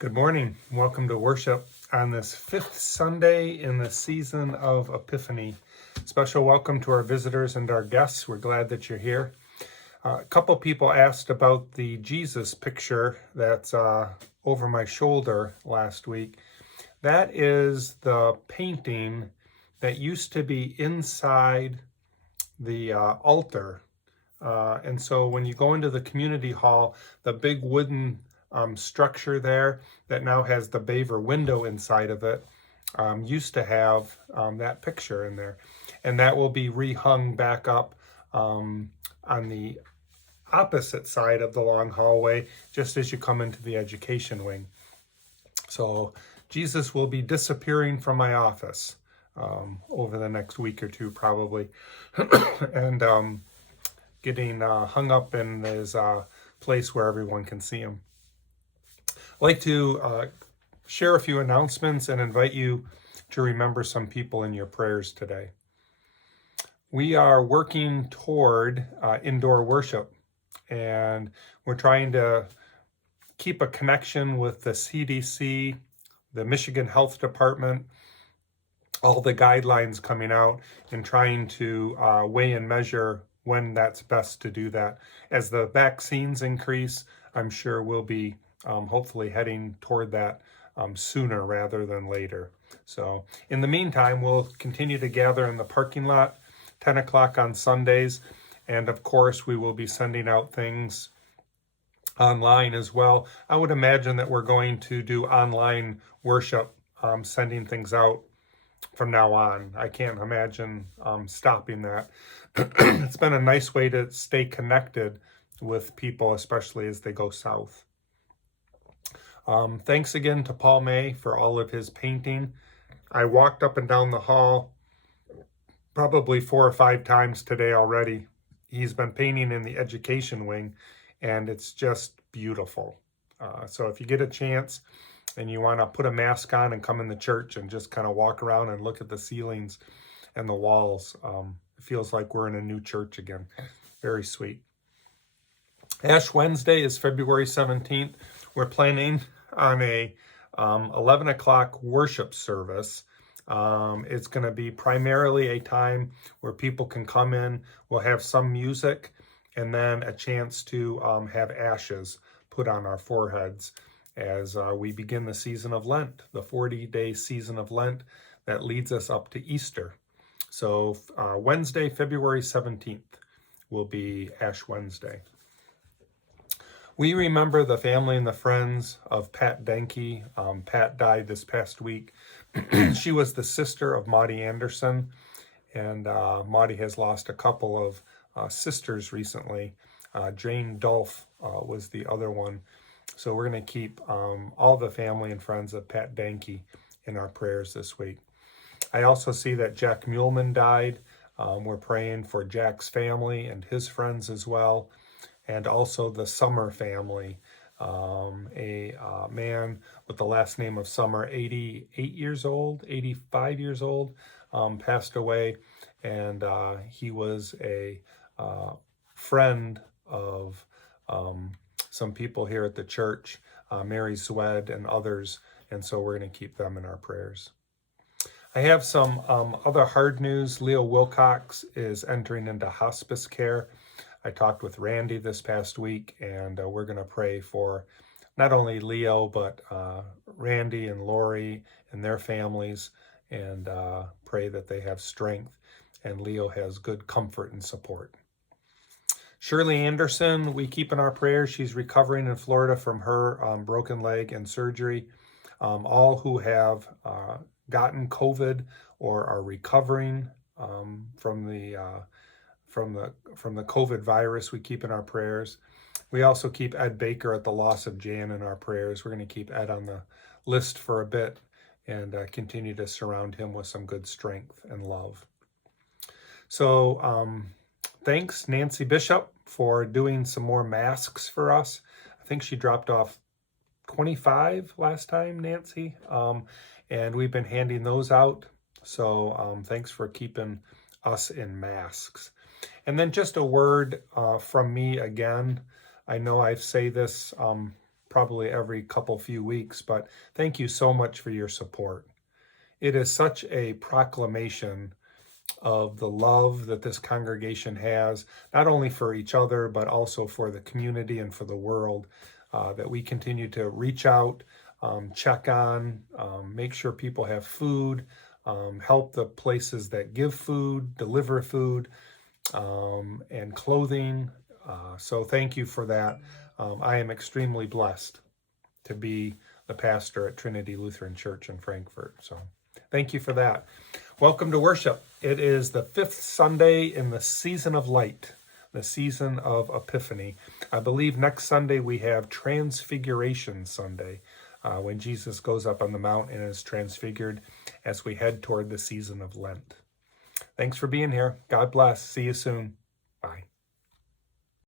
Good morning. Welcome to worship on this fifth Sunday in the season of Epiphany. Special welcome to our visitors and our guests. We're glad that you're here. A couple people asked about the Jesus picture that's over my shoulder last week. That is the painting that used to be inside the altar. And so when you go into the community hall, the big wooden structure there that now has the Baver window inside of it used to have that picture in there. And that will be rehung back up on the opposite side of the long hallway, just as you come into the education wing. So Jesus will be disappearing from my office over the next week or two, probably. And getting hung up in his place where everyone can see him. I'd like to share a few announcements and invite you to remember some people in your prayers today. We are working toward indoor worship, and we're trying to keep a connection with the CDC, the Michigan Health Department, all the guidelines coming out, and trying to weigh and measure when that's best to do that. As the vaccines increase, I'm sure we'll be hopefully heading toward that sooner rather than later. So in the meantime, we'll continue to gather in the parking lot, 10 o'clock on Sundays. And of course, we will be sending out things online as well. I would imagine that we're going to do online worship, sending things out from now on. I can't imagine stopping that. It's been a nice way to stay connected with people, especially as they go south. Thanks again to Paul May for all of his painting. I walked up and down the hall probably 4 or 5 times today already. He's been painting in the education wing, and it's just beautiful. So if you get a chance and you want to put a mask on and come in the church and just kind of walk around and look at the ceilings and the walls, it feels like we're in a new church again. Very sweet. Ash Wednesday is February 17th. We're planning on a 11 o'clock worship service. It's going to be primarily a time where people can come in. We'll have some music and then a chance to have ashes put on our foreheads as we begin the season of Lent, the 40-day season of Lent that leads us up to Easter. So Wednesday, February 17th will be Ash Wednesday. We remember the family and the friends of Pat Denke. Pat died this past week. She was the sister of Maudie Anderson, and Maudie has lost a couple of sisters recently. Jane Dolph was the other one. So we're going to keep all the family and friends of Pat Denke in our prayers this week. I also see that Jack Muehlman died. We're praying for Jack's family and his friends as well, and also the Summer family. A man with the last name of Summer, 88 years old, 85 years old, passed away, and he was a friend of some people here at the church, Mary Zwed and others, and so we're going to keep them in our prayers. I have some other hard news. Leo Wilcox is entering into hospice care. I talked with Randy this past week, and we're going to pray for not only Leo, but Randy and Lori and their families, and pray that they have strength and Leo has good comfort and support. Shirley Anderson, we keep in our prayers. She's recovering in Florida from her broken leg and surgery. All who have gotten COVID or are recovering from the COVID virus, we keep in our prayers. We also keep Ed Baker at the loss of Jan in our prayers. We're going to keep Ed on the list for a bit and continue to surround him with some good strength and love. So thanks, Nancy Bishop, for doing some more masks for us. I think she dropped off 25 last time, Nancy, and we've been handing those out. So thanks for keeping us in masks. And then just a word from me again. I know I say this probably every few weeks, but thank you so much for your support. It is such a proclamation of the love that this congregation has, not only for each other, but also for the community and for the world, that we continue to reach out, check on, make sure people have food, help the places that give food, deliver food, and clothing. So thank you for that. I am extremely blessed to be the pastor at Trinity Lutheran Church in Frankfurt. So thank you for that. Welcome to worship. It is the 5th Sunday in the season of light, the season of Epiphany. I believe next Sunday we have Transfiguration Sunday, when Jesus goes up on the mount and is transfigured as we head toward the season of Lent. Thanks for being here. God bless. See you soon. Bye.